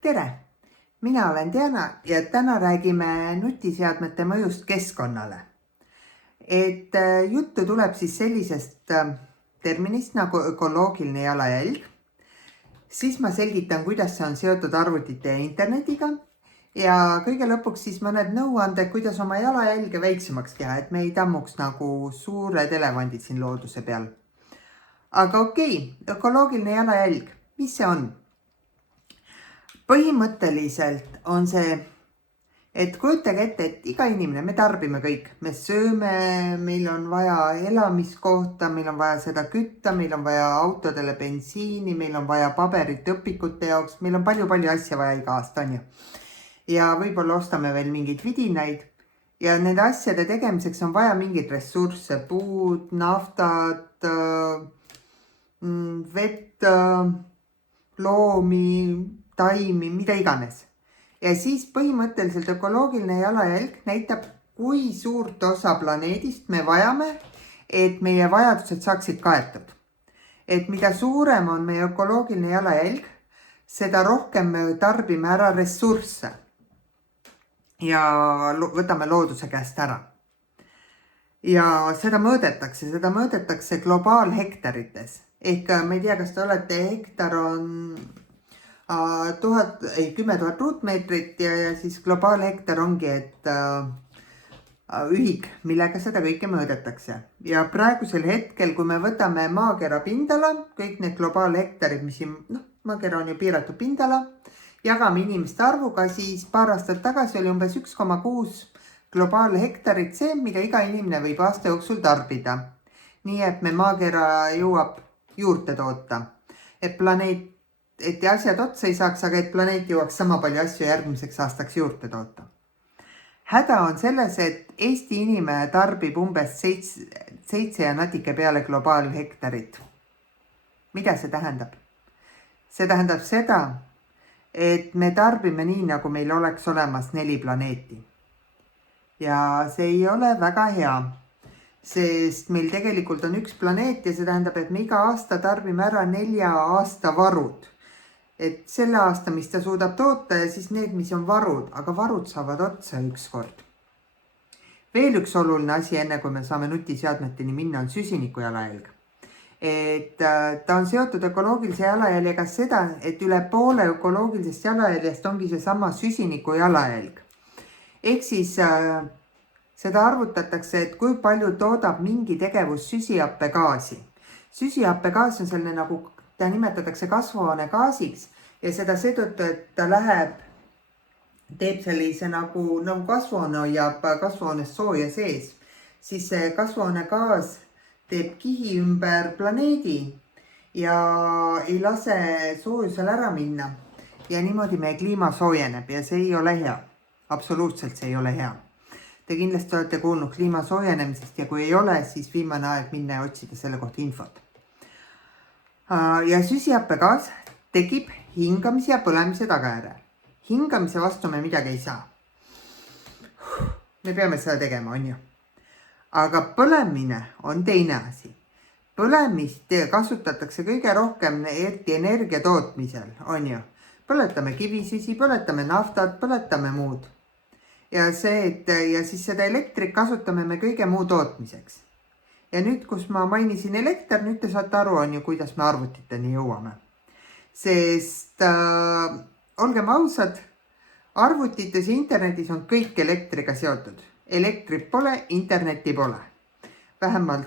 Tere! Mina olen Diana ja täna räägime nutiseadmete mõjust keskkonnale. Juttu tuleb siis sellisest terminist nagu ökoloogiline jalajälg. Siis ma selgitan, kuidas see on seotud arvutite ja internetiga. Ja kõige lõpuks siis mõned nõuanded, kuidas oma jalajälge väiksemaks teha, et me ei tammuks nagu suured elevandid siin looduse peal. Aga ökoloogiline jalajälg, mis see on? Põhimõtteliselt on see, et kujutage ette, et iga inimene, me tarbime kõik, me sööme, meil on vaja elamiskohta, meil on vaja seda kütta, meil on vaja autodele bensiini, meil on vaja paberit õpikute jaoks, meil on palju asja vaja iga aasta, on ju. Ja võib-olla ostame veel mingeid vidinaid ja nende asjade tegemiseks on vaja mingeid ressursse, puud, naftat, vett, loomi, taimi, mida iganes. Ja siis põhimõtteliselt ökoloogiline jalajälg näitab, kui suurt osa planeedist me vajame, et meie vajadused saaksid kaetud. Et mida suurem on meie ökoloogiline jalajälg, seda rohkem me tarbime ära ressursse ja võtame looduse käest ära. Ja seda mõõdetakse globaalhektarites. Ehk ma ei tea, kas te olete, hektar on 10 000 ruutmeetrit ja siis globaalhektar ongi, et ühik, millega seda kõike mõõdetakse. Ja praegusel hetkel, kui me võtame maakera pindala, kõik need globaalhektarid, mis siin, maakera on ju piiratud pindala, jagame inimeste arvuga, siis paar aastat tagasi oli umbes 1,6 globaalhektarit see, mida iga inimene võib aasta jooksul tarbida. Nii et me maakera jõuab juurde toota. Et asjad otsa ei saaks, aga et planeet jõuaks sama palju asju järgmiseks aastaks juurde toota. Häda on selles, et Eesti inimene tarbib umbes 7 ja natuke peale globaalhektarit. Mida see tähendab? See tähendab seda, et me tarbime nii, nagu meil oleks olemas 4 planeeti. Ja see ei ole väga hea, sest meil tegelikult on 1 planeet ja see tähendab, et me iga aasta tarbime ära 4 aasta varud. Et selle aasta, mis ta suudab toota ja siis need, mis on varud, aga varud saavad otsa ükskord. Veel üks oluline asi, enne kui me saame nutiseadmeteni minna, on süsiniku jalajälg. Ta on seotud ökoloogilise jalajäljega seda, et üle poole ökoloogilisest jalajäljest ongi see sama süsiniku jalajälg. Ehk siis seda arvutatakse, et kui palju toodab mingi tegevus süsihappegaasi. Süsihappegaas on selline nagu ta nimetatakse kasvuhoonegaasiks ja seda seetõttu, et ta teeb sellise nagu kasvuhoone hoiab kasvuhoones sooja sees. Siis see kasvuhoonegaas teeb kihi ümber planeedi ja ei lase soojusel ära minna. Ja niimoodi meie kliima soojeneb ja see ei ole hea. Absoluutselt see ei ole hea. Te kindlasti olete kuulnud kliima soojenemisest ja kui ei ole, siis viimane aeg minna ja otsida selle kohta infot. Ja süsihappegaas tekib hingamise ja põlemise tagajärjel. Hingamise vastu me midagi ei saa. Me peame seda tegema, on ju. Aga põlemine on teine asi. Põlemist kasutatakse kõige rohkem eriti energia tootmisel, on ju. Põletame kivisüsi, põletame naftat, põletame muud. Ja siis seda elektrit kasutame me kõige muu tootmiseks. Ja nüüd, kus ma mainisin elekter, nüüd te saate aru, on ju, kuidas me arvutiteni jõuame. Sest olgem ausad, arvutites ja internetis on kõik elektriga seotud. Elektrit pole, interneti pole. Vähemalt,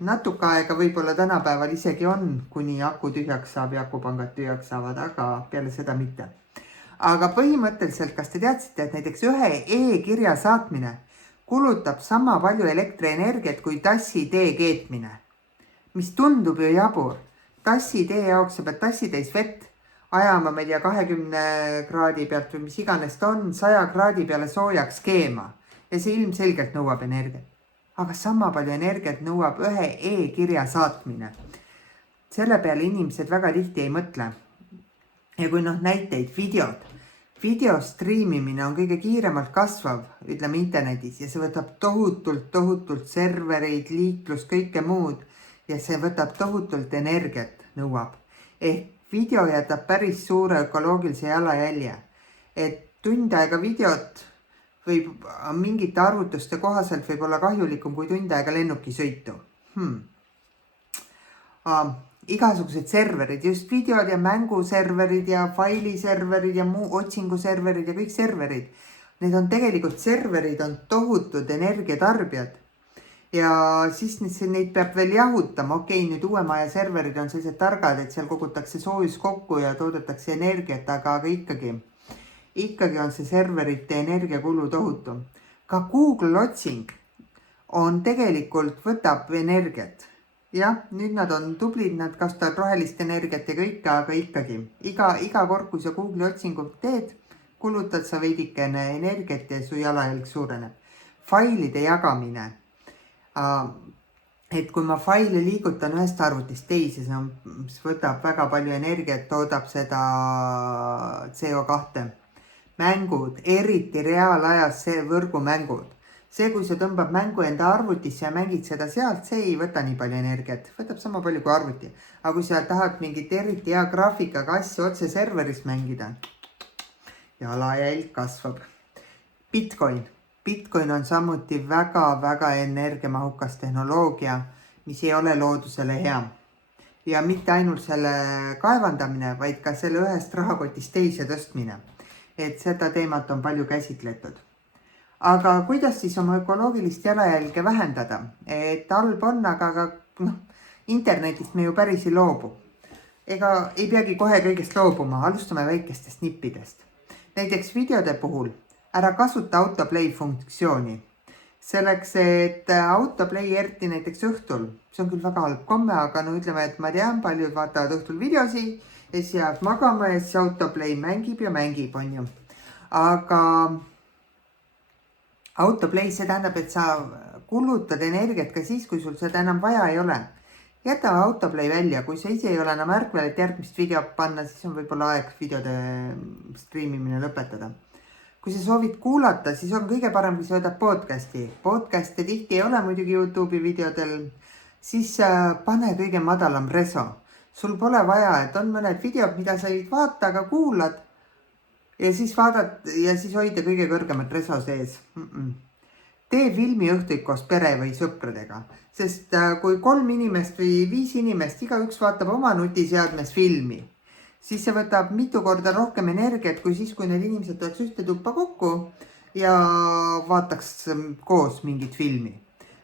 natuke aega võib-olla tänapäeval isegi on, kuni aku tühjaks saab ja akupangad tühjaks saavad, aga peale seda mitte. Aga põhimõtteliselt, kas te teadsite, et näiteks ühe e-kirja saatmine kulutab sama palju elektrienergiat kui tassitee keetmine, mis tundub ju jabur. Tassitee jaoks sa pead tassitäis vett ajama, ma ei tea, 20 kraadi pealt või mis iganes ta on, 100 kraadi peale soojaks keema ja see ilmselgelt nõuab energiat. Aga sama palju energiat nõuab ühe e-kirja saatmine. Selle peale inimesed väga tihti ei mõtle. Ja kui näiteid, video striimimine on kõige kiiremalt kasvav, ütleme internetis, ja see võtab tohutult servereid, liiklust, kõike muud ja see võtab tohutult energiat nõuab. Ehk video jätab päris suure ökoloogilise jalajälje. Et tund aega videot võib mingite arvutuste kohaselt võib olla kahjulikum kui tund aega lennukisõitu. Igasugused serverid, just videod ja mänguserverid ja failiserverid ja muu otsinguserverid ja kõik serverid. Need on tegelikult serverid, on tohutud energiatarbijad. Ja siis neid peab veel jahutama. Okei, nüüd uue maja serverid on sellised targad, et seal kogutakse soojus kokku ja toodetakse energiat, aga ikkagi on see serverite energiakulu tohutu. Ka Google otsing on tegelikult võtab energiat. Jah, nüüd nad on tublid, nad kasutavad rohelist energiat ja kõike, aga ikkagi. Iga kord, kui sa Google'i otsingut teed, kulutad sa veidikene energiat ja su jalajälg suureneb. Failide jagamine. Et kui ma faile liigutan ühest arvutist teise, see võtab väga palju energiat, toodab seda CO2. Mängud, eriti reaalajas võrgumängud. See, kui sa tõmbab mängu enda arvutisse ja mängid seda sealt, see ei võta nii palju energiat. Võtab sama palju kui arvuti. Aga kui sa tahad mingit eriti hea graafikaga asja otse serveris mängida, jalajälg kasvab. Bitcoin on samuti väga energiamahukas tehnoloogia, mis ei ole loodusele hea. Ja mitte ainult selle kaevandamine, vaid ka selle ühest rahakotist teise tõstmine. Et seda teemat on palju käsitletud. Aga kuidas siis oma ökoloogilist jalajälge vähendada? Et halb on, aga internetist me ju päris ei loobu. Ega ei peagi kohe kõigest loobuma, alustame väikestest nippidest. Näiteks videode puhul ära kasuta autoplay funktsiooni. Selleks, et autoplay erti näiteks õhtul, see on küll väga halb komme, aga ütleme, et ma tean, paljud vaatavad õhtul videosi ja siis jääb magama ja siis autoplay mängib, on ju. Aga autoplay, see tähendab, et sa kulutad energiat ka siis, kui sul seda enam vaja ei ole. Jäta autoplay välja, kui sa ise ei ole enam ärkvel, et järgmist videot panna, siis on võib-olla aeg videode streamimine lõpetada. Kui sa soovid kuulata, siis on kõige parem, kui sa võtad podcasti. Podcasti tihti ei ole muidugi YouTube'i videodel, siis pane kõige madalam reso. Sul pole vaja, et on mõned videod, mida sa ei vaata, aga kuulad. Ja siis hoida kõige kõrgemat reso sees. Tee filmi õhtuid koos pere või sõpradega. Sest kui 3 inimest või 5 inimest, igaüks vaatab oma nutiseadmes filmi, siis see võtab mitu korda rohkem energiat kui siis, kui need inimesed tuleks ühte tuppa kokku ja vaataks koos mingit filmi.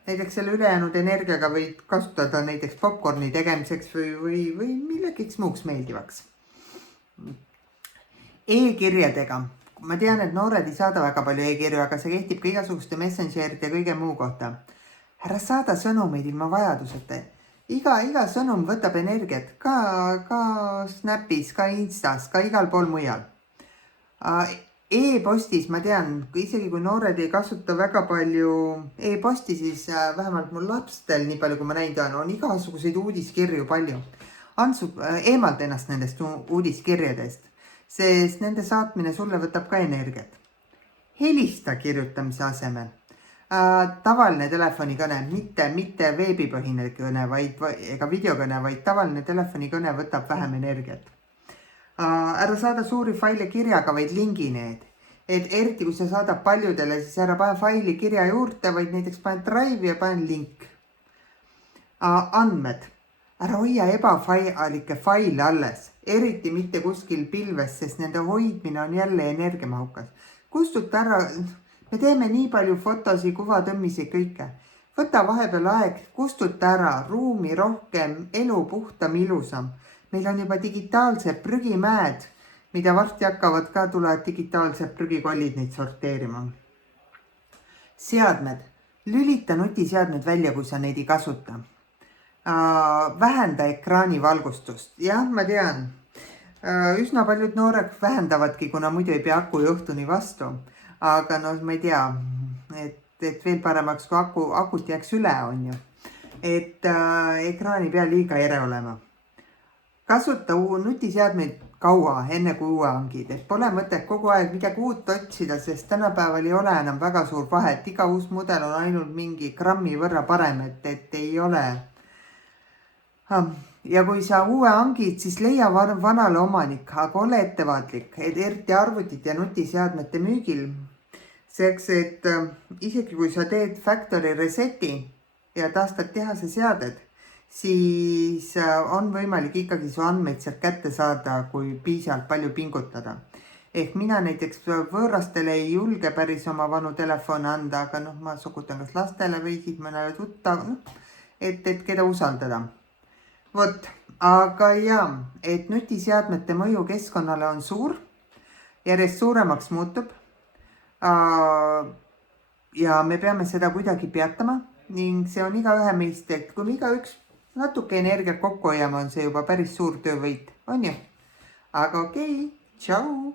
Näiteks selle ülejäänud energiaga võid kasutada näiteks popcorni tegemiseks või millegiks muuks meeldivaks. E-kirjadega. Ma tean, et noored ei saada väga palju e-kirju, aga see kehtib ka igasuguste messengerite ja kõige muu kohta. Ära saada sõnumeid ilma vajaduseta. Iga sõnum võtab energiat, ka Snapis, ka Instas, ka igal pool mujal. E-postis, ma tean, isegi kui noored ei kasuta väga palju e-posti, siis vähemalt mul lapstel, nii palju kui ma näinud on igasuguseid uudiskirju palju. Eemalt ennast nendest uudiskirjadest. Sest nende saatmine sulle võtab ka energiat. Helista kirjutamise asemel. Tavaline telefonikõne, mitte veebipõhine kõne ega videokõne, vaid tavaline telefonikõne võtab vähem energiat. Ära saada suuri faile kirjaga, vaid lingi need. Et eriti kui sa saadab paljudele, siis ära pane faili kirja juurde, vaid näiteks pane drive ja pane link. Andmed. Ära hoia ebafaialikke faile alles, eriti mitte kuskil pilves, sest nende hoidmine on jälle energiamahukas. Kustuta ära, me teeme nii palju fotosi, kuvatõmmisi kõike. Võta vahepeal aeg, kustuta ära, ruumi rohkem, elu puhtam, ilusam. Meil on juba digitaalsed prügimäed, mida varsti hakkavad ka tulevad digitaalsed prügikollid neid sorteerima. Seadmed. Lülita nutiseadmed välja, kui sa neid ei kasuta. Vähenda ekraani valgustust. Jah, ma tean. Üsna paljud noored vähendavadki, kuna muidu ei pea aku õhtuni vastu. Aga ma ei tea, et veel paremaks, kui akut jääks üle, on ju. Et ekraani pea liiga ere olema. Kasuta nutiseadmeid kaua, enne kui uue hangid. Et pole mõtet kogu aeg midagi uut otsida, sest tänapäeval ei ole enam väga suur vahet. Iga uus mudel on ainult mingi grammi võrra parem, et ei ole. ja kui sa uue hangid, siis leia vanale omanik, aga ole ettevaatlik, et eriti arvutit ja nutiseadmete müügil. Selleks, et isegi kui sa teed factory reset'i ja taastad tehase seaded, siis on võimalik ikkagi su andmeid sealt kätte saada, kui piisavalt palju pingutada. Ehk mina näiteks võõrastele ei julge päris oma vanu telefone anda, aga ma sokutan kas lastele või siis mõnele tuttav, et keda usaldada. Vot, aga jaa, et nutiseadmete mõju keskkonnale on suur, järjest suuremaks muutub. Ja me peame seda kuidagi peatama ning see on igaühe meist, et kui me igaüks natuke energiat kokku hoiame, on see juba päris suur töövõit, on ju? Aga okei, tšau!